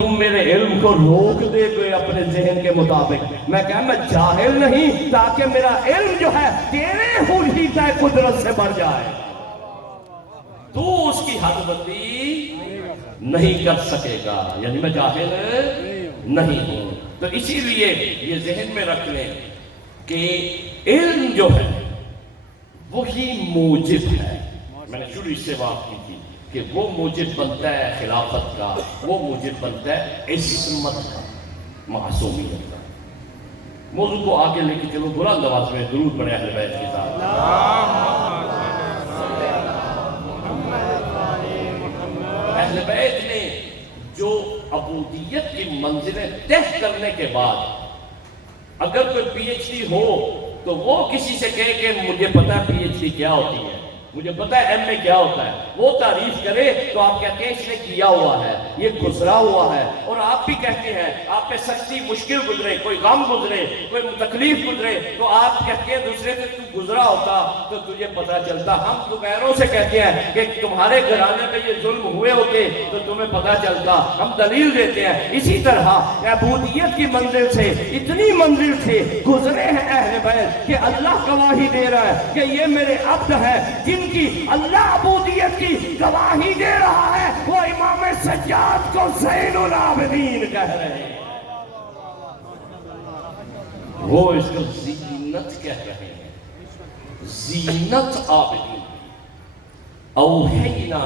تم میرے علم کو روک دے گئے اپنے ذہن کے مطابق. میں کہا میں جاہل نہیں تاکہ میرا علم جو ہے تیرے حلیتہ قدرت سے بڑھ جائے. تو اس کی حد بندی نہیں کر سکے گا، یعنی میں جاہل نہیں ہوں. تو اسی لیے یہ ذہن میں رکھ لیں کہ علم جو ہے وہی موجب ہے. میں نے شروع سے بات کی تھی کہ وہ موجب بنتا ہے خلافت کا، وہ موجب بنتا ہے عصمت کا، معصومیت کا. موضوع کو آگے لے کے چلو، بلند آواز میں درود پڑھیں اہل بیت کے ساتھ. اہل بیت نے جو عبودیت کی منزلیں طے کرنے کے بعد اگر کوئی پی ایچ ڈی ہو تو وہ کسی سے کہے کہ مجھے پتا ہے پی ایچ ڈی کیا ہوتی ہے، مجھے پتا ہے ایم اے کیا ہوتا ہے، وہ تعریف کرے تو آپ کہتے ہیں اس نے کیا ہوا ہے، یہ گزرا ہوا ہے. اور آپ بھی کہتے ہیں آپ پہ سختی مشکل گزرے، کوئی غم گزرے، کوئی تکلیف گزرے تو آپ کہتے ہیں دوسرے سے تو گزرا ہوتا تو تجھے پتا چلتا. ہم تو غیروں سے کہتے ہیں کہ تمہارے گھرانے پہ یہ ظلم ہوئے ہوتے تو تمہیں پتا چلتا، ہم دلیل دیتے ہیں. اسی طرح عبودیت کی منزل سے اتنی منزل سے گزرے ہیں اہل بیت کہ اللہ گواہی دے رہا ہے کہ یہ میرے عبد ہے جن کی اللہ عبودیت کی گواہی دے رہا ہے. وہ امام سجاد کو زین العابدین کہہ رہے ہیں، وہ اس کو زینت کہہ رہے ہیں، زینت عابدین. اوحینا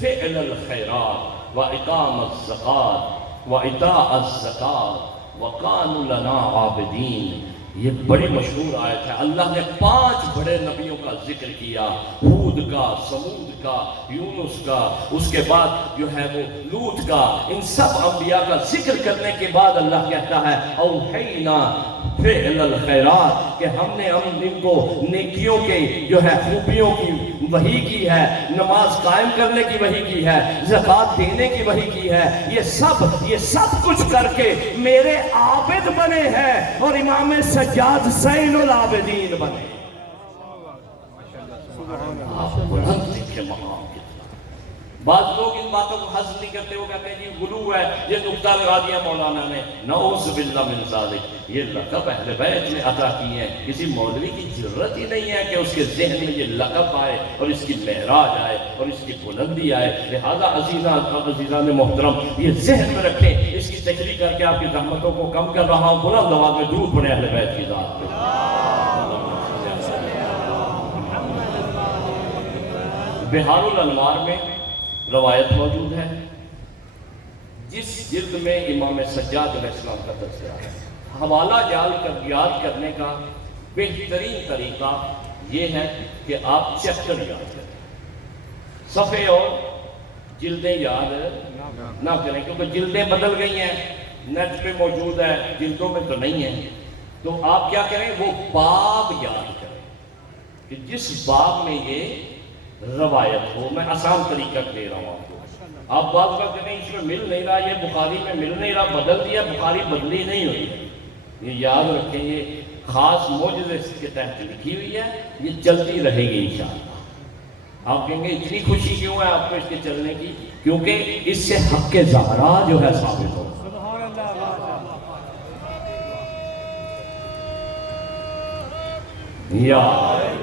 فعل الخیرات و اقام الزکات و اطاع الزکات وکانوا لنا عابدین. یہ بڑی مشہور آیت ہے. اللہ نے 5 بڑے نبیوں کا ذکر کیا، ہود کا، سمود کا، یونس کا، اس کے بعد جو ہے وہ لوط کا. ان سب انبیاء کا ذکر کرنے کے بعد اللہ کہتا ہے اوحینا فعل الخیرات کہ ہم نے ان کو نیکیوں کے جو ہے خوبیوں کی وحی کی ہے، نماز قائم کرنے کی وحی کی ہے، زکوٰۃ دینے کی وحی کی ہے. یہ سب کچھ کر کے میرے عابد بنے ہیں اور امام سجاد زین العابدین بنے. آپ بلند دیکھیں مقام کتنا. بعض لوگ ان باتوں کو حضر نہیں کرتے، وہ کہتے ہیں جی غلو ہے، یہ نقطہ لگا دیا مولانا نے. نعوذ باللہ من ذالک. یہ لقب اہل بیت نے عطا کیے ہیں. کسی مولوی کی ضرورت ہی نہیں ہے کہ اس کے ذہن میں یہ لقب آئے اور اس کی معراج آئے اور اس کی بلندی آئے. لہذا عزیزان محترم یہ ذہن میں رکھیں. اس کی تشریح کر کے آپ کی زحمتوں کو کم کر رہا ہوں. بلند آواز میں درود پڑھیں اہل بیت کی ذات پہ. بہار الانوار میں روایت موجود ہے جس جلد میں امام سجاد علیہ السلام کا تذکرہ ہے. حوالہ یاد کرنے کا بہترین طریقہ یہ ہے کہ آپ چیپٹر یاد کریں، صفحے اور جلدیں یاد نہ کریں، کیونکہ جلدیں بدل گئی ہیں، نیٹ پہ موجود ہے، جلدوں میں تو نہیں ہے. تو آپ کیا کریں، وہ باب یاد کریں کہ جس باب میں یہ روایت ہو. میں آسان طریقہ دے رہا ہوں آپ کو. آپ بات کر ہیں اس میں مل نہیں رہا، یہ بخاری میں مل نہیں رہا، بدل دیا. بخاری بدلی نہیں ہوئی ہے، یہ یاد رکھیں. یہ خاص معجزے کے تحت لکھی ہوئی ہے، یہ چلتی رہے گی انشاءاللہ. آپ کہیں گے اتنی خوشی کیوں ہے آپ کو اس کے چلنے کی؟ کیونکہ اس سے حق کے زہرا جو ہے ثابت ہو. یا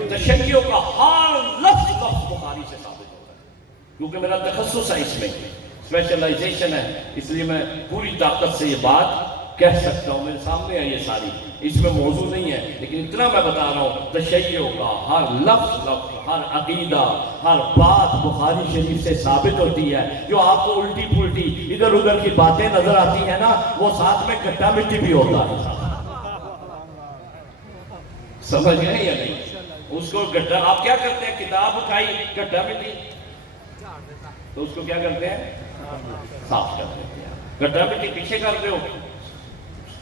تشیع کا ہر لفظ بخاری سے ثابت ہو رہا ہے، کیونکہ میرا تخصص ہے، اس میں اسپیشلائزیشن ہے. اس لیے میں پوری طاقت سے یہ بات کہہ سکتا ہوں. میرے سامنے ہے یہ ساری، اس میں موضوع نہیں ہے، لیکن اتنا میں بتا رہا ہوں تشیع کا ہر لفظ ہر عقیدہ ہر بات بخاری شریف سے ثابت ہوتی ہے. جو آپ کو الٹی پلٹی ادھر ادھر کی باتیں نظر آتی ہیں نا، وہ ساتھ میں کٹا مٹی بھی ہوتا ہے. سمجھ گئے یا نہیں؟ اس کو گٹا آپ کیا کرتے ہیں، کتاب اٹھائی گٹا مٹی تو اس کو کیا کرتے ہیں، صاف کر دیتے ہیں. گٹا مٹی پیچھے کرتے ہو،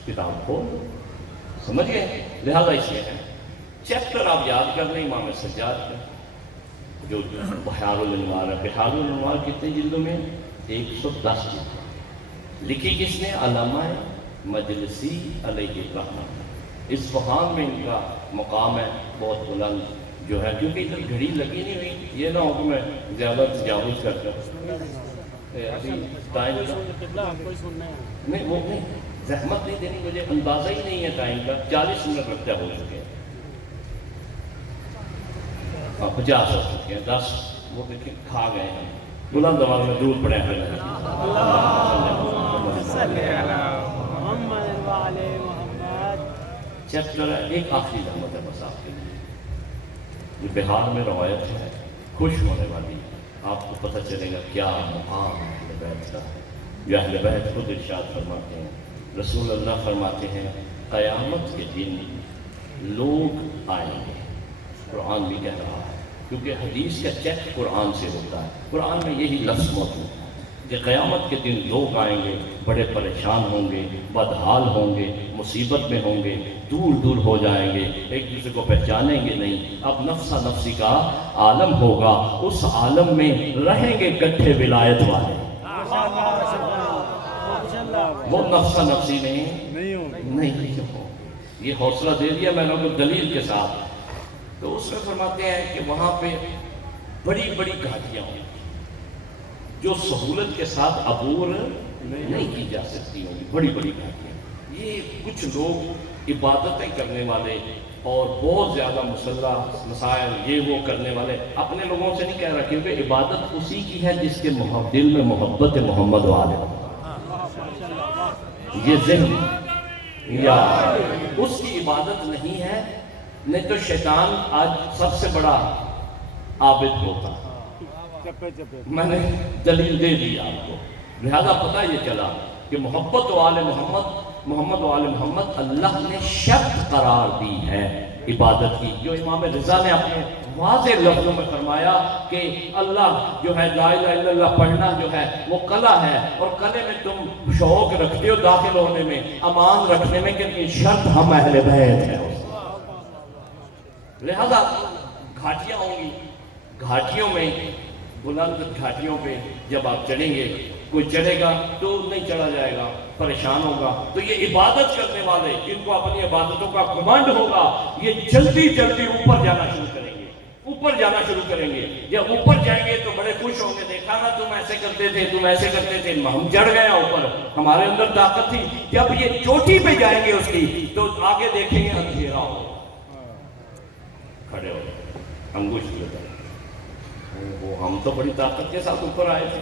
کتاب کو. سمجھ گئے؟ لہذا اس لیے ہے چیپٹر آپ یاد کر لیں امام سجاد کا جو بہار الانوار ہے. بہار الانوار کتنے جلدوں میں؟ 110 جلد. لکھی کس نے؟ علامہ مجلسی علیہ الرحمہ. اصفہان میں ان کا مقام ہے بہت بلند جو ہے، کیونکہ ادھر گھڑی لگی نہیں ہوئی. یہ نہ ہو کہ میں زیادہ تجاوز کرتا ہوں. ابھی ٹائم نہیں، وہ نہیں، زحمت نہیں دینی، مجھے اندازہ ہی نہیں ہے ٹائم کا، 40 منٹ لگتا ہو چکے ہیں، 50 ہو چکے ہیں، 10 وہ دیکھیں کھا گئے ہیں، بلند آواز میں درود پڑھیں ہیں۔ چیپٹر ایک آخری رحمت ہے بس آپ کے لیے، یہ بہار میں روایت ہے، خوش ہونے والی ہے، آپ کو پتہ چلے گا کیا مقام اہل بیت کا ہے۔ جو اہل بیت خود ارشاد فرماتے ہیں، رسول اللہ فرماتے ہیں قیامت کے دن لوگ آئیں گے، قرآن بھی کہہ رہا ہے، کیونکہ حدیث کا چیک قرآن سے ہوتا ہے، قرآن میں یہی لفظ موجود ہے کہ قیامت کے دن لوگ آئیں گے، بڑے پریشان ہوں گے، بدحال ہوں گے، مصیبت میں ہوں گے، دور دور ہو جائیں گے، ایک دوسرے کو پہچانیں گے نہیں، اب نفسا نفسی کا عالم ہوگا، اس عالم میں رہیں گے کٹھے ولایت والے، وہ نفسا نفسی نہیں ہو۔ یہ حوصلہ دے دیا میں نے دلیل کے ساتھ، تو اس میں فرماتے ہیں کہ وہاں پہ بڑی بڑی گھاٹیاں ہوں گی جو سہولت کے ساتھ عبور نہیں کی جا سکتی ہوں گی، بڑی بڑی گھاٹیاں۔ یہ کچھ لوگ عبادتیں کرنے والے اور بہت زیادہ مسلح مسائل یہ وہ کرنے والے، اپنے لوگوں سے نہیں کہہ رہا، کیونکہ عبادت اسی کی ہے جس کے دل میں محبت محمد والے، یہ ذہن یا اس کی عبادت نہیں ہے، نہیں تو شیطان آج سب سے بڑا عابد ہوتا۔ میں نے دلیل دے دی آپ کو، لہذا پتہ یہ چلا کہ محبت والے محمد والے محمد اللہ نے شرط قرار دی ہے عبادت کی، جو امام رضا نے اپنے واضح لفظوں میں فرمایا کہ اللہ جو ہے لا الہ الا اللہ پڑھنا جو ہے وہ کلا ہے، اور کلے میں تم شوق رکھتے ہو داخل ہونے میں، امان رکھنے میں، کہ شرط ہم اہل بیت ہیں۔ لہذا گھاٹیاں ہوں گی، گھاٹیوں میں بلند گھاٹیوں پہ جب آپ چڑھیں گے، کوئی چڑھے گا تو نہیں چڑھا جائے گا، پریشان ہوگا، تو یہ عبادت کرنے والے جن کو اپنی عبادتوں کا کمانڈ ہوگا، یہ جلدی جلدی اوپر جانا شروع کریں گے، اوپر جانا شروع کریں گے۔ جب اوپر جائیں گے تو بڑے خوش ہوں گے، دیکھا نا تم ایسے کرتے تھے، تم ایسے کرتے تھے، ہم چڑھ گئے اوپر، ہمارے اندر طاقت تھی۔ جب یہ چوٹی پہ جائیں گے اس کی، تو آگے دیکھیں گے اندھیرا ہو، کھڑے ہو انگوشت لے کر، وہ ہم تو بڑی طاقت کے ساتھ اوپر آئے تھے،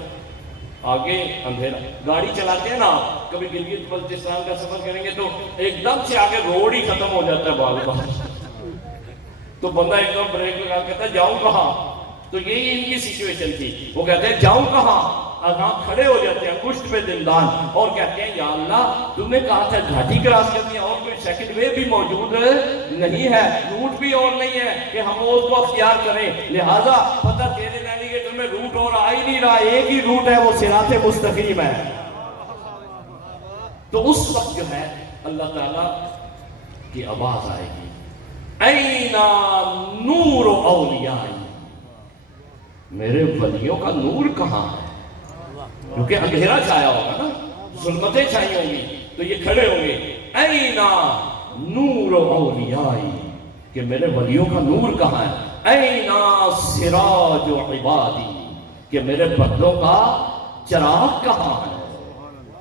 آگے اندھیرا۔ گاڑی چلاتے ہیں نا آپ، کبھی گلگت بلتستان کا سفر کریں گے تو ایک دم سے آگے روڈ ہی ختم ہو جاتا ہے بال بال، تو بندہ ایک دم بریک لگا کہتا ہے جاؤں کہاں؟ تو یہی ان کی سچویشن تھی، وہ کہتے ہیں جاؤں کہاں؟ ہاں کھڑے ہو جاتے ہیں انگشت پہ دندان، اور کہتے ہیں یا اللہ تم نے کہا تھا گھاٹی کراس کرنی ہے، اور کوئی سیکنڈ وے بھی موجود نہیں ہے، روٹ بھی اور نہیں ہے کہ ہم اس کو اختیار کریں، لہذا پتہ تیرے نیویگیٹر میں روٹ اور آ ہی نہیں رہا، ایک ہی روٹ ہے، وہ صراط مستقیم ہے۔ تو اس وقت جو ہے اللہ تعالیٰ کی آواز آئے گی، اینا نور اولیائی، میرے ولیوں کا نور کہاں ہے؟ کیونکہ اندھیرا چھایا ہوگا نا، ظلمتیں چھائی ہوں گی، تو یہ کھڑے ہوں گے، اینا نور اولیائی، کہ میرے ولیوں کا نور کہاں ہے؟ اینا سراج عبادی، کہ میرے بندوں کا چراغ کہاں ہے؟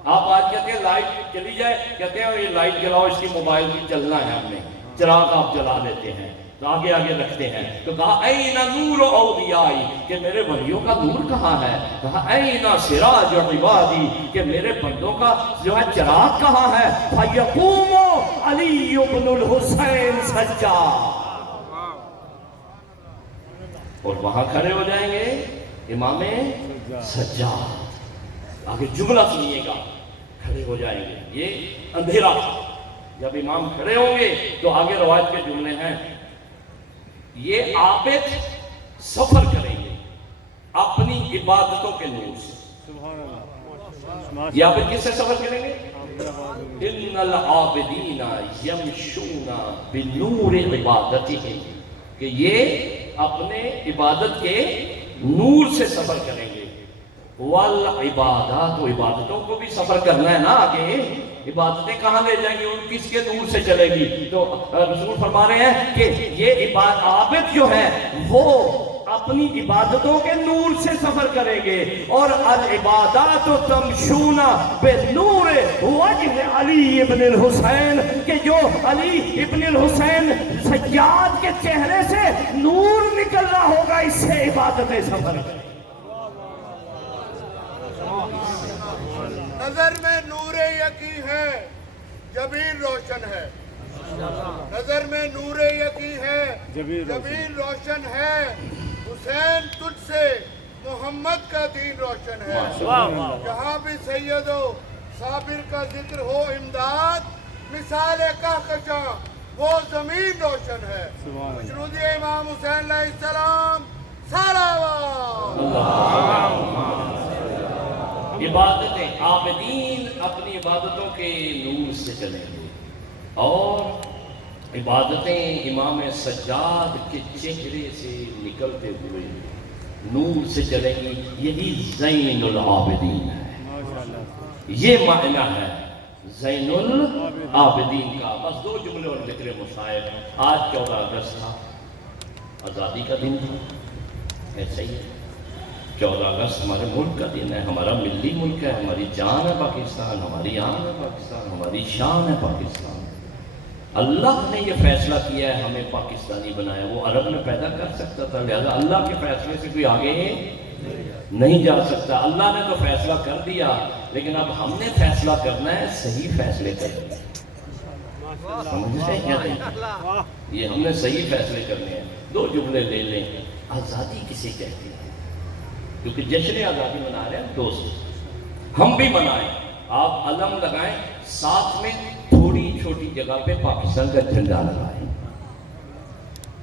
آپ آج کہتے ہیں لائٹ چلی جائے، کہتے ہیں یہ لائٹ جلاؤ، اس کی موبائل کی چلنا ہے، ہم نے چراغ آپ جلا لیتے ہیں، تو آگے آگے رکھتے ہیں، تو کہا اینا نور اولیائی، کہ میرے ولیوں کا نور کہاں ہے؟ کہا اینا سراج عبادی، کہ میرے بندوں کا جو ہے چراغ کہاں ہے؟ فَيَقُومُ عَلِيُّ بْنُ الْحُسَيْنِ سَجَّادًا، اور وہاں کھڑے ہو جائیں گے امام سجاد۔ آگے جملہ سنیے گا، کھڑے ہو جائیں گے، یہ اندھیرا، جب امام کھڑے ہوں گے تو آگے روایت کے جملے ہیں، یہ عابد سفر کریں گے اپنی عبادتوں کے نور سے۔ یہ عابد کس سے سفر کریں گے؟ ان العابدین یمشون بنور عبادتہ، کہ یہ اپنے عبادت کے نور سے سفر کریں گے۔ والعبادات، و عبادتوں کو بھی سفر کرنا ہے نا آگے، عبادتیں کہاں لے جائیں گی؟ ان کس کے نور سے چلے گی؟ تو رسول فرما رہے ہیں کہ یہ عابد جو ہے وہ اپنی عبادتوں کے نور سے سفر کریں گے، اور العبادات تمشون بنور وجہ علی ابن الحسین، کہ جو علی ابن الحسین سجاد کے چہرے سے نور نکل رہا ہوگا، اس سے عبادتیں سفر کریں۔ نظر میں نور یقی ہے، جبین روشن ہے، نظر میں نور یقی ہے، جبین روشن ہے، حسین تجھ سے محمد کا دین روشن ہے، جہاں بھی سید و صابر کا ذکر ہو امداد، مثال کہکشاں وہ زمین روشن ہے۔ مشرود امام حسین علیہ السلام صلوات۔ عبادتیں، عابدین اپنی عبادتوں کے نور سے چلیں گے، اور عبادتیں امام سجاد کے چہرے سے نکلتے ہوئے نور سے چلیں گی۔ یہی زین العابدین ہے، یہ معنی ہے زین العابدین کا۔ بس دو جملے اور ذکر مصائب۔ آج 14 اگست تھا، آزادی کا دن تھا، ایسا ہی ہے۔ 14 اگست ہمارے ملک کا دن ہے، ہمارا ملی ملک ہے، ہماری جان ہے پاکستان، ہماری آن ہے پاکستان، ہماری شان ہے پاکستان۔ اللہ نے یہ فیصلہ کیا ہے، ہمیں پاکستانی بنایا۔ وہ عرب میں پیدا کر سکتا تھا، لہذا اللہ کے فیصلے سے کوئی آگے نہیں جا سکتا۔ اللہ نے تو فیصلہ کر دیا، لیکن اب ہم نے فیصلہ کرنا ہے، صحیح فیصلے کرنے ہیں۔ سمجھ رہے ہیں کیا؟ یہ ہم نے صحیح فیصلے کرنے ہیں۔ دو جملے لے لیں۔ آزادی کسے کہتی ہے؟ کیونکہ جشن آزادی منا رہے ہیں دوست، ہم بھی منائیں۔ آپ علم لگائیں، ساتھ میں تھوڑی چھوٹی جگہ پہ پاکستان کا جھنڈا لگائیں۔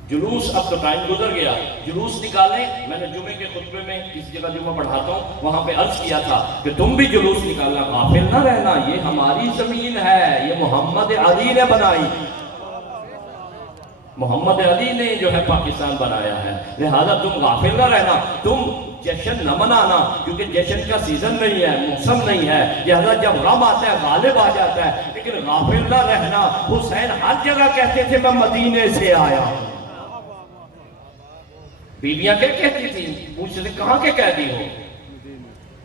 جلوس، اب تو ٹائم گزر گیا، جلوس نکالیں۔ میں نے جمعے کے خطبے میں کسی جگہ جمعہ پڑھاتا ہوں، وہاں پہ عرض کیا تھا کہ تم بھی جلوس نکالنا، غافل نہ رہنا، یہ ہماری زمین ہے، یہ محمد علی نے بنائی، محمد علی نے جو ہے پاکستان بنایا ہے، لہذا تم غافل نہ رہنا، تم جشن نہ منانا، کیونکہ جشن کا سیزن نہیں ہے، موسم نہیں ہے، لہذا جب غم آتا ہے غالب آ جاتا ہے، لیکن غافل نہ رہنا۔ حسین ہر جگہ کہتے تھے میں مدینے سے آیا ہوں۔ بیویاں کیا کہتی تھیں؟ پوچھتے کہاں کے قیدی ہو؟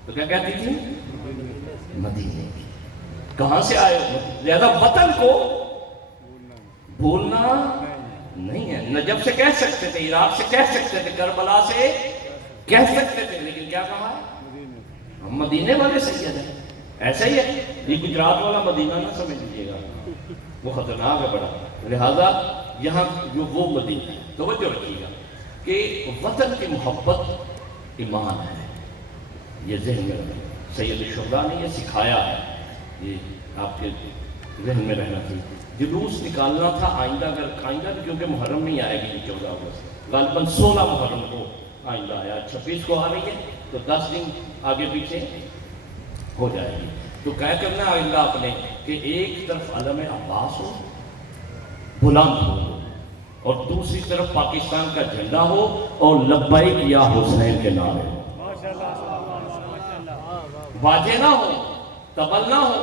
تو کیا کہتی تھی؟ مدینے کی۔ کہاں سے آئے ہو؟ لہذا وطن کو بھولنا نہیں ہے۔ نجف سے کہہ سکتے تھے، عراق سے کہہ سکتے تھے، کربلا سے کہہ سکتے تھے، لیکن کیا کہا ہے؟ ہم مدینے والے سید ہیں۔ ایسا ہی ہے، یہ گجرات والا مدینہ نہ سمجھ لیجیے گا، وہ خطرناک ہے بڑا۔ لہذا یہاں جو وہ مدینہ ہے، توجہ رکھیے گا کہ وطن کی محبت ایمان ہے، یہ ذہن میں رکھیں۔ سید الشہداء نے یہ سکھایا ہے، یہ آپ کے ذہن میں رہنا چاہیے۔ جلوس نکالنا تھا آئندہ، اگر آئندہ کیونکہ محرم نہیں آئے گی 14 اگست، غالباً 16 محرم کو آئندہ آیا، 26 کو آ رہی ہے، تو 10 دن آگے پیچھے ہو جائے گی۔ تو کیا کرنا ہے آئندہ آپ نے کہ ایک طرف علم عباس ہو، بلند ہو، اور دوسری طرف پاکستان کا جھنڈا ہو، اور لبیک یا حسین کے نعرے ہو، واجہ نہ ہو، تبل نہ ہو،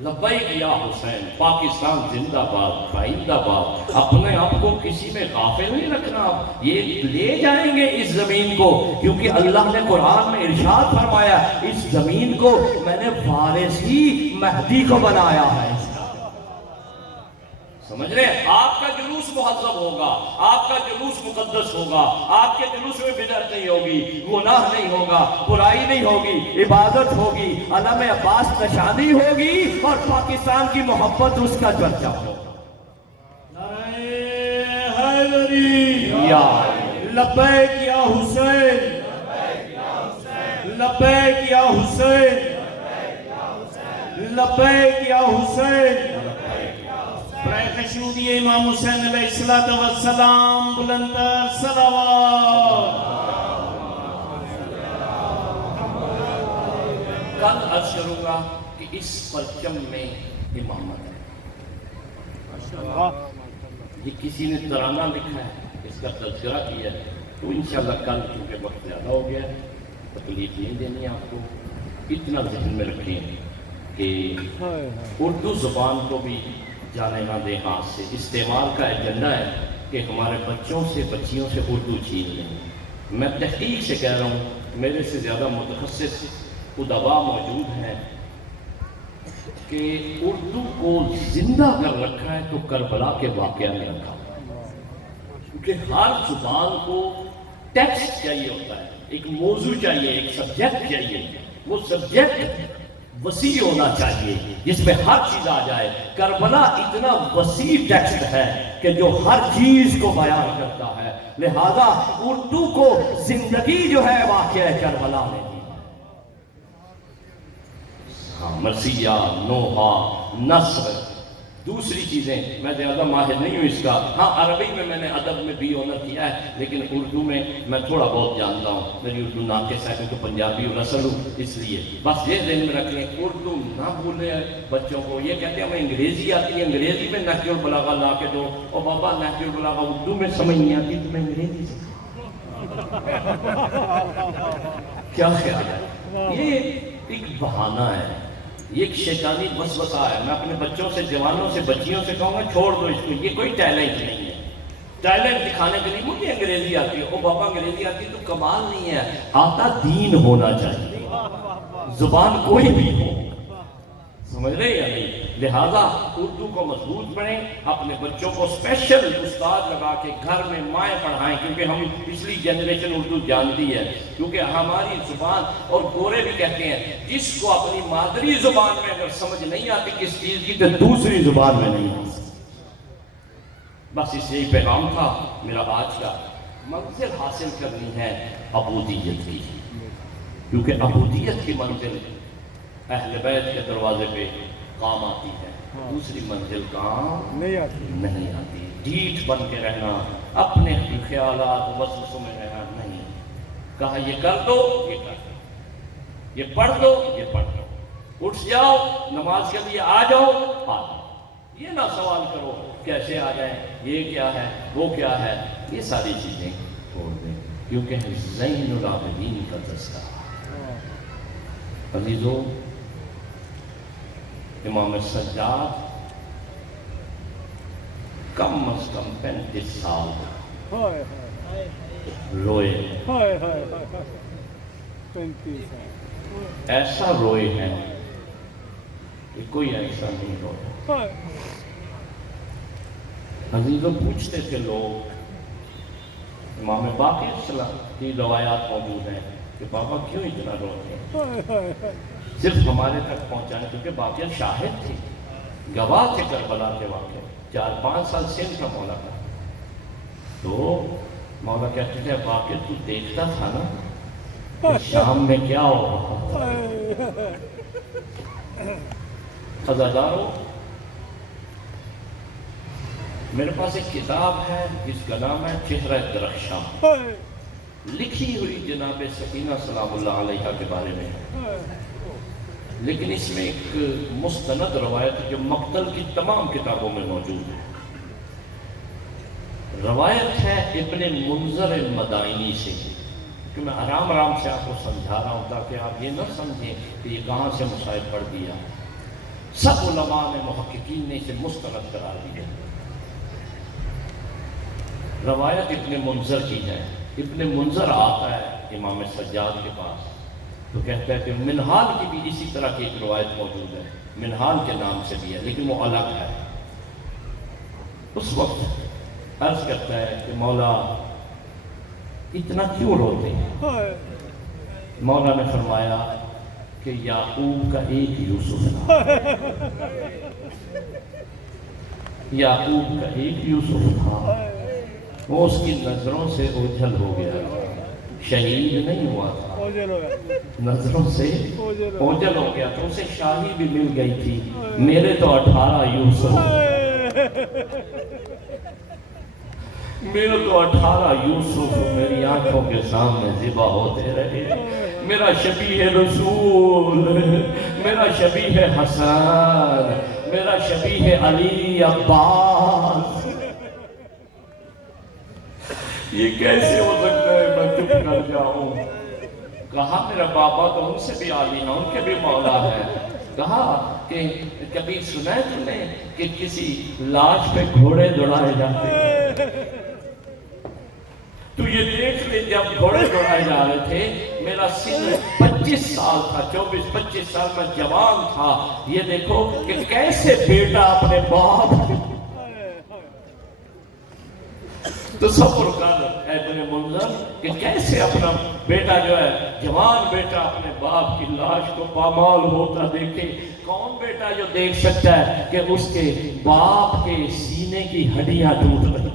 لبیک یا حسین، پاکستان زندہ باد، پائندہ باد۔ اپنے آپ کو کسی میں غافل نہیں رکھنا، یہ لے جائیں گے اس زمین کو، کیونکہ اللہ نے قرآن میں ارشاد فرمایا اس زمین کو میں نے وارثی مہدی کو بنایا ہے۔ سمجھ رہے ہیں؟ آپ کا جلوس مہذب ہوگا، آپ کا جلوس مقدس ہوگا، آپ کے جلوس میں بدعت نہیں ہوگی، گناہ نہیں ہوگا، برائی نہیں ہوگی، عبادت ہوگی، علم عباس نشانی ہوگی، اور پاکستان کی محبت اس کا چرچا ہوگا۔ نعرہ حیدری، یا لبیک یا حسین، لبیک یا حسین، لبیک یا حسین۔ برائے خشنودی امام حسین علیہ السلام بلندر صلوات۔ کل عرض کروں گا کہ اس پرچم میں امامت ہے۔ یہ کسی نے ترانہ لکھا ہے، اس کا تذکرہ کیا ہے، تو انشاءاللہ کل کیونکہ وقت زیادہ ہو گیا ہے، تکلیف نہیں دینی آپ کو۔ اتنا ذہن میں رکھیں کہ اردو زبان کو بھی جانے نہ دیں ہاتھ سے۔ استعمال کا ایجنڈا ہے کہ ہمارے بچوں سے بچیوں سے اردو چھین لیں، میں تحقیق سے کہہ رہا ہوں، میرے سے زیادہ متخصص ادبا موجود ہیں کہ اردو کو زندہ کر رکھا ہے تو کربلا کے واقعہ میں رکھا، کیونکہ ہر زبان کو ٹیکسٹ چاہیے ہوتا ہے، ایک موضوع چاہیے، ایک سبجیکٹ چاہیے، وہ سبجیکٹ وسیع ہونا چاہیے جس میں ہر چیز آ جائے۔ کربلا اتنا وسیع ٹیکسٹ ہے کہ جو ہر چیز کو بیان کرتا ہے، لہذا اردو کو زندگی جو ہے واقعہ کربلا میں دی۔ مرثیہ، نوحہ، نثر، دوسری چیزیں میں زیادہ ماہر نہیں ہوں اس کا، ہاں عربی میں نے ادب میں بھی آنر کیا ہے، لیکن اردو میں میں تھوڑا بہت جانتا ہوں، میری اردو ناقص ہے کیونکہ پنجابی اور اصل ہوں، اس لیے بس یہ ذہن میں رکھ لیں، اردو نہ بھولے بچوں کو۔ یہ کہتے ہیں ہمیں انگریزی آتی ہے، انگریزی میں نہج البلاغہ لا کے دو، اور بابا نہج البلاغہ اردو میں سمجھ نہیں آتی تو میں انگریزی سے کیا خیال ہے؟ یہ ایک بہانہ ہے، یہ ایک شیطانی وسوسہ ہے۔ میں اپنے بچوں سے، جوانوں سے، بچیوں سے کہوں گا چھوڑ دو اس کو، یہ کوئی ٹیلنٹ نہیں ہے۔ ٹیلنٹ دکھانے کے لیے مجھے انگریزی آتی ہے، او بابا انگریزی آتی ہے تو کمال نہیں ہے، آتا دین ہونا چاہیے، زبان کوئی بھی ہو، سمجھ رہے یا نہیں؟ لہذا اردو کو مضبوط پڑھیں، اپنے بچوں کو اسپیشل استاد لگا کے گھر میں مائیں پڑھائیں، کیونکہ ہم پچھلی جنریشن اردو جانتی ہے، کیونکہ ہماری زبان، اور گورے بھی کہتے ہیں جس کو اپنی مادری زبان میں اگر سمجھ نہیں آتی کس چیز کی تو دوسری زبان میں نہیں آتی۔ بس اس یہی پیغام تھا میرا آج کا۔ منزل حاصل کرنی ہے عبودیت کی، کیونکہ عبودیت کی منزل اہل بیت کے دروازے پہ کام آتی ہے، دوسری منزل کام نہیں آتی۔ ڈھیٹ بن کے رہنا، اپنے خیالات وسوسوں میں رہنا نہیں، کہا یہ کر دو، یہ کر دو، یہ پڑھ دو، یہ پڑھ دو، اٹھ جاؤ نماز کے لیے آ جاؤ، آ جاؤ، یہ نہ سوال کرو کیسے آ جائیں، یہ کیا ہے، وہ کیا ہے، یہ ساری چیزیں چھوڑ دیں، کیونکہ زین العابدین کا تذکرہ۔ عزیزو، امام سجاد کم از کم 35 سال روئے، ایسا روئے ہیں کہ کوئی ایسا نہیں روئے۔ عزیزوں، پوچھتے تھے لوگ، امام باقر السلام کی روایات موجود ہیں کہ بابا کیوں اتنا روتے ہیں؟ صرف ہمارے تک پہنچانے، کیونکہ باقر شاہد تھے، گواہ تھے کربلا کے واقعے، 4-5 سال سندھ کا مولا تھا، تو مولا کہتے تھے باقر تو دیکھتا تھا نا کہ شام میں کیا ہو رہا تھا۔ عزادارو، میرے پاس ایک کتاب ہے جس کا نام ہے چہرہ درخشاں، لکھی ہوئی جناب سکینہ سلام اللہ علیہا کے بارے میں ہے، لیکن اس میں ایک مستند روایت جو مقتل کی تمام کتابوں میں موجود ہے۔ روایت ہے ابن منذر مدائنی سے، کہ میں آرام سے آپ کو سمجھا رہا ہوں تاکہ آپ یہ نہ سمجھیں کہ یہ کہاں سے مصائب پڑھ دیا، سب علماء نے، محققین نے اسے مستند قرار دیا۔ روایت ابن منذر کی ہے، ابن منذر آتا ہے امام سجاد کے پاس تو کہتا ہے کہ منہال کی بھی اسی طرح کی ایک روایت موجود ہے، منہال کے نام سے بھی ہے لیکن وہ الگ ہے۔ اس وقت عرض کرتا ہے کہ مولا اتنا کیوں روتے ہیں؟ مولا نے فرمایا کہ یعقوب کا ایک یوسف تھا، یعقوب کا ایک یوسف تھا، وہ اس کی نظروں سے اوجھل ہو گیا، شہید نہیں ہوا تھا، نظروں سے اوجھل ہو گیا، تو اسے شاہی بھی مل گئی تھی، میرے تو 18 یوسف، میرے تو 18 یوسف میری آنکھوں کے سامنے ذبح ہوتے رہے، میرا شبیہ رسول، میرا شبیہ حسن، میرا شبیہ علی عباس، یہ کیسے ہو سکتا ہے میں چپ کر جاؤں؟ کہا میرا بابا تو ان سے بھی عالی ہے، ان کے بھی مولا ہے۔ کہا کہ کبھی سنا ہے تم نے کہ کسی لاش پہ گھوڑے دوڑائے جاتے ہیں؟ تو یہ دیکھ لے جب گھوڑے دوڑائے جا رہے تھے میرا سن 25 سال تھا، 24-25 سال میں جوان تھا. یہ دیکھو کہ کیسے بیٹا اپنے باپ تصور کر ابن منظر کہ کیسے اپنا بیٹا جو ہے جوان بیٹا اپنے باپ کی لاش کو پامال ہوتا دیکھے. کون بیٹا جو دیکھ سکتا ہے کہ اس کے باپ کے سینے کی ہڈیاں ٹوٹ رہی.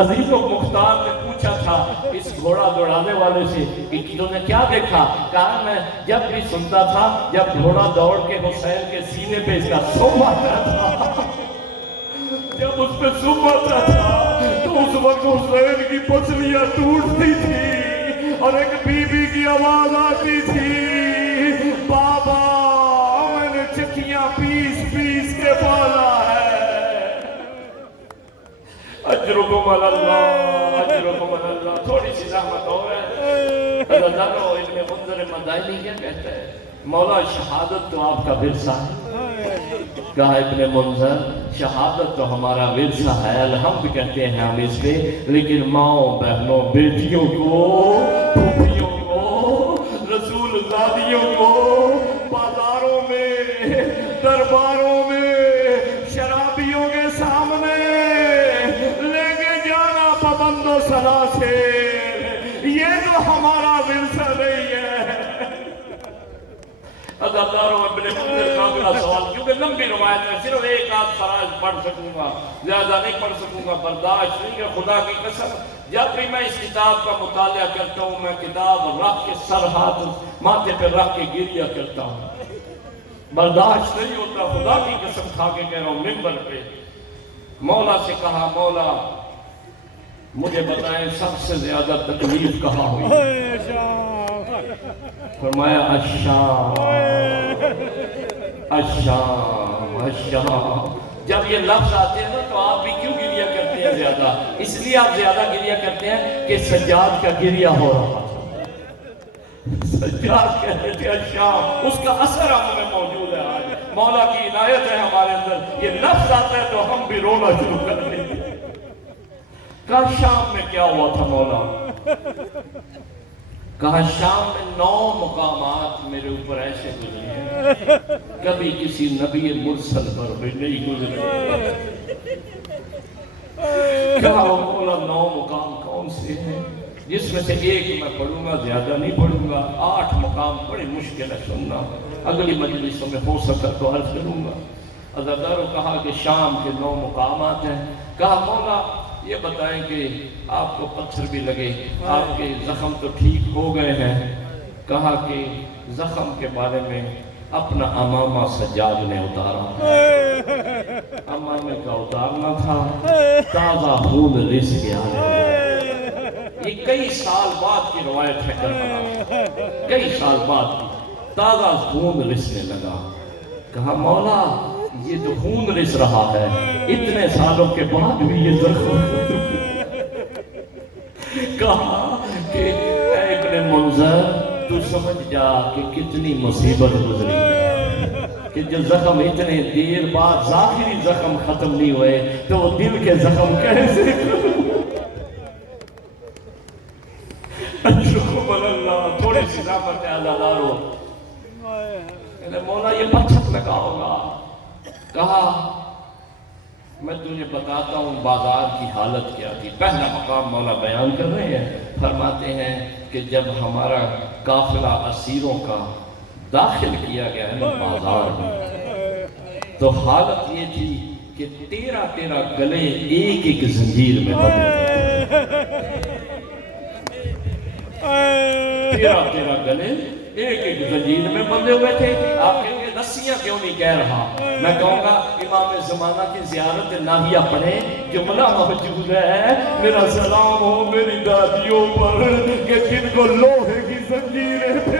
عزیز و مختار نے پوچھا تھا اس گھوڑا دوڑانے والے سے کہ تم نے کیا دیکھا؟ کہا میں جب بھی سنتا تھا جب گھوڑا دوڑ کے حسین کے سینے پہ اس کا سم آتا تھا، جب اس پہ سم آتا تھا تو اس وقت حسین کی پسلیاں ٹوٹتی تھی اور ایک بی بی کی آواز آتی تھی، بابا میں نے چکیاں پیس پیس کے پالا ہے. اجرکم اللہ، اجرکم اللہ. تھوڑی سی زحمت ہو ہے. حضرت ابن منظر مدائنی کیا کہتا ہے؟ مولا شہادت تو آپ کا ورثہ ہے. کہا ابن منظر شہادت تو ہمارا ورثہ ہے، الحمد کہتے ہیں ہم اس پہ، لیکن ماؤں بہنوں بیٹیوں کو، پھوپھیوں کو، رسول زادیوں کو بازاروں میں، درباروں میں، شرابیوں کے سامنے لے کے جانا پابند و سلاسل، یہ تو ہمارا ورثہ نہیں ہے. عزاداروں ابن منظر کا اگلا سوال، کیونکہ لمبی روایت ہے، صرف ایک آدھ سراج پڑھ سکوں گا، زیادہ نہیں پڑھ سکوں گا، برداشت نہیں ہے. خدا کی قسم جب بھی میں اس کتاب کا مطالعہ کرتا ہوں میں کتاب رکھ کے سر ہاتھ ماتھے پہ رکھ کے گریہ کرتا ہوں. برداشت نہیں ہوتا، خدا کی قسم کھا کے کہہ رہا ہوں منبر پہ. مولا سے کہا مولا مجھے بتائیں سب سے زیادہ تکلیف کہاں ہوئی؟ فرمایا الشام، الشام، الشام. جب یہ لفظ آتے ہیں نا تو آپ بھی کیوں گریہ کرتے ہیں زیادہ؟ اس لیے آپ زیادہ گریہ کرتے ہیں کہ سجاد کا گریہ ہو رہا تھا. سجاد کہتے تھے الشام، اس کا اثر ہم میں موجود ہے. آج مولا کی عنایت ہے ہمارے اندر، یہ لفظ آتا ہے تو ہم بھی رونا شروع کر دیں. کہا شام میں کیا ہوا تھا مولا؟ کہا شام میں 9 مقامات میرے اوپر ایسے گزرے ہیں کبھی کسی نبی مرسل پر بھی نہیں گزرے. کہا مولا 9 مقام کون سے ہیں؟ جس میں سے ایک میں پڑھوں گا، زیادہ نہیں پڑھوں گا. 8 مقام بڑے مشکل ہے سننا، اگلی مجلسوں میں ہو سکتا تو عرض کروں گا. عزاداروں کہا کہ شام کے 9 مقامات ہیں. کہا مولا یہ بتائیں کہ آپ کو پتھر بھی لگے، آپ کے زخم تو ٹھیک ہو گئے ہیں. کہا کہ زخم کے بارے میں اپنا امامہ سجاد نے اتارا. امامے کا اتارنا تھا، تازہ خون رس گیا. یہ کئی سال بعد کی روایت ہے کربلا، کئی سال بعد کی. تازہ خون رسنے لگا. کہا مولا یہ تو خون رس رہا ہے، اتنے سالوں کے بعد بھی یہ زخم. کہا کہ اے ابن منظر تو سمجھ جا کہ کتنی مصیبت گزری ہے کہ جو زخم اتنے دیر بعد ظاہری زخم ختم نہیں ہوئے تو وہ دل کے زخم کیسے؟ شکر اللہ. تھوڑی سی زحمت ہے عزادارو. مولا یہ پتھر لگا ہوگا. کہا میں تجھے بتاتا ہوں بازار کی حالت کیا تھی. پہلا مقام مولا بیان کر رہے ہیں، فرماتے ہیں کہ جب ہمارا قافلہ اسیروں کا داخل کیا گیا ہے نا بازار میں تو حالت یہ تھی کہ 13 گلے ایک ایک زنجیر میں بندھے. 13 گلے ایک ایک زنجیر میں بندھے ہوئے تھے. آپ کہیں گے رسیاں کیوں نہیں کہہ رہا؟ میں کہوں گا امام زمانہ کی زیارت ناہیہ پڑھیں، جملہ موجود ہے میرا سلام ہو میری دادیوں پر کہ جن کو لوہے کی زنجیریں پہ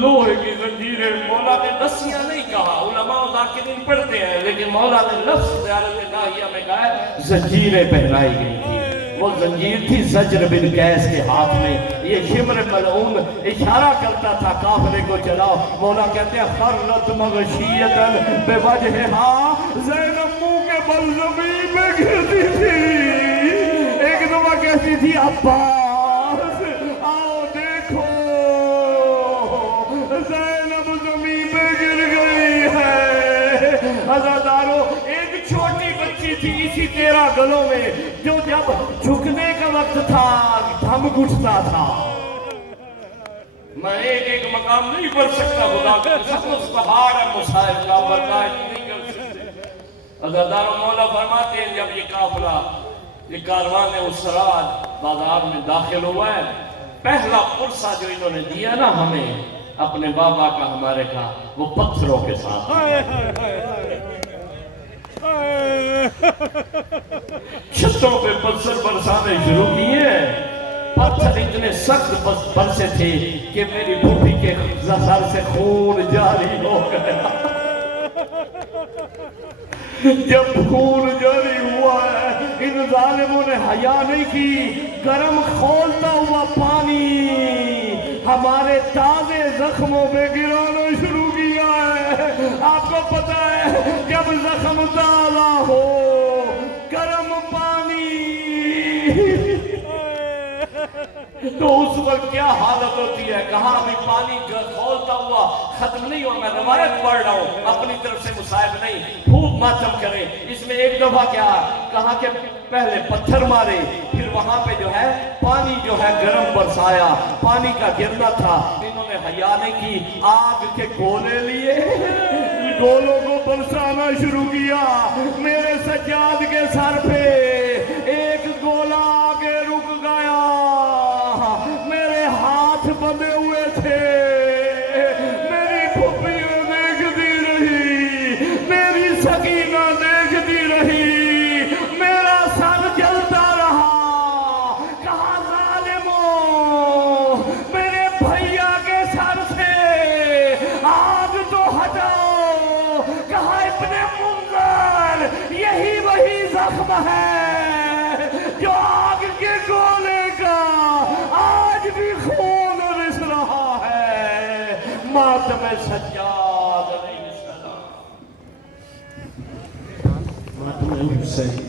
لوہے کی زنجیریں. مولا نے رسیاں نہیں کہا، علماء ذاکرین پڑھتے ہیں، لیکن مولا نے لفظ زیارت ناہیہ میں کہا ہے زنجیریں پہنائی گئی تھی. وہ زنجیر تھی زجر بن قیس کے ہاتھ میں، یہ شمر ملعون اشارہ کرتا تھا قافلے کو چلاؤ۔ مولا کہتے ہیں خرت مغشیتاً بے وجہہا، زینب منہ کے بل زمین میں گرتی تھی، ایک دفعہ کہتی تھی عباس آؤ دیکھو زینب زمین پہ گر گئی ہے۔ عزادارو ایک چھوٹی بچی تھی اسی 13 گلوں میں، جو جب جھکنے کا وقت تھا دھم گھٹتا تھا۔ میں ایک مقام نہیں پڑھ سکتا، خدا کا قسم اس پہاڑ ہے مصائب کا برداشت نہیں کر سکتے۔ عزادارو مولا فرماتے ہیں جب یہ قافلہ یہ کاروان اسرات بازار میں داخل ہوا ہے، پہلا پرسہ جو انہوں نے دیا نا ہمیں اپنے بابا کا ہمارے کا، وہ پتھروں کے ساتھ، چھتوں پہ پتھر برسانے شروع کیے۔ پتھر اتنے سخت برسے تھے کہ میری بھوٹی کے سر سے خون جاری ہو گیا۔ جب خون جاری ہوا ہے ان ظالموں نے حیا نہیں کی، گرم کھولتا ہوا پانی ہمارے تازے زخموں پہ گرانا شروع کیا ہے۔ آپ کو پتا ہے جب زخم تازہ ہو گرم پانی تو اس وقت کیا حالت ہوتی ہے؟ کہاں ابھی پانی کھولتا ہوا ختم نہیں ہوا، میں روایت پڑھ رہا ہوں، اپنی طرف سے مصائب نہیں، خوب ماتم کریں۔ اس میں ایک دفعہ کیا کہا کہ پہلے پتھر مارے، پھر وہاں پہ جو ہے پانی جو ہے گرم برسایا، پانی کا گرنا تھا، انہوں نے حیا نہیں کی، آگ کے گولے لیے گولوں کو برسانا شروع کیا۔ میرے سجاد کے سر پہ ایک گولا آگے رک گیا، میرے ہاتھ بندھے ہوئے تھے، میری پھپھیاں دیکھتی رہی، میری سکینہ دیکھتی رہی، میرا سر جلتا رہا۔ کہا ظالموں میرے بھیا کے سر سے آگ تو ہٹاؤ۔ کہا ابن منذر یہی وہی زخم ہے جو آگ کے گولے کا آج بھی خون رس رہا ہے۔ ماتم سجاد علیہ السلام، ماتم حسین۔